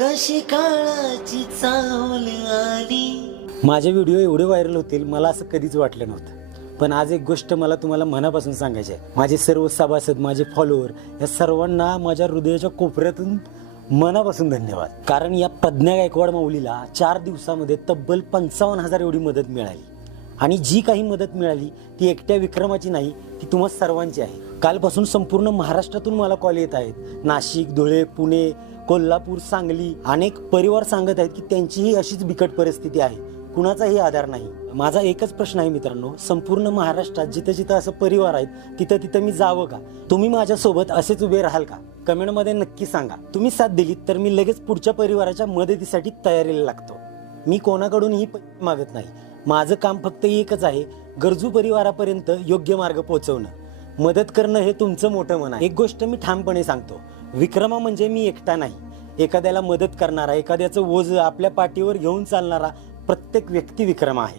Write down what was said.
कशी काळाची चावल आली? माझे व्हिडिओ एवढे व्हायरल होतील मला असं कधीच वाटलं नव्हतं. पण आज एक गोष्ट मला तुम्हाला मनापासून सांगायची आहे. माझे सर्व सभासद माझे फॉलोअर या सर्वांना माझ्या हृदयाच्या कोपऱ्यातून मनापासून धन्यवाद. कारण या प्रज्ञा गायकवाड माऊलीला चार दिवसामध्ये तब्बल पंचावन्न हजार एवढी मदत मिळाली. आणि जी काही मदत मिळाली ती एकट्या विक्रमाची नाही ती तुम्हा सर्वांची आहे. कालपासून संपूर्ण महाराष्ट्रातून मला कॉल येत आहेत. नाशिक धुळे पुणे कोल्हापूर सांगली अनेक परिवार सांगत आहेत की त्यांचीही अशीच बिकट परिस्थिती आहे. कुणाचाही आधार नाही. माझा एकच प्रश्न आहे मित्रांनो संपूर्ण महाराष्ट्रात जिथं जिथं असं परिवार आहेत तिथं तिथं मी जावं का? तुम्ही माझ्यासोबत असेच उभे राहाल का? कमेंटमध्ये नक्की सांगा. तुम्ही साथ दिलीत तर मी लगेच पुढच्या परिवाराच्या मदतीसाठी तयारीला लागतो. मी कोणाकडूनही मागत नाही. माझं काम फक्त एकच आहे गरजू परिवारापर्यंत योग्य मार्ग पोहोचवणं. मदत करणं हे तुमचं मोठं मन आहे. एक गोष्ट मी ठामपणे सांगतो. विक्रमा म्हणजे मी एकटा नाही. एखाद्याला मदत करणारा एखाद्याचं ओझ आपल्या पाठीवर घेऊन चालणारा प्रत्येक व्यक्ती विक्रम आहे.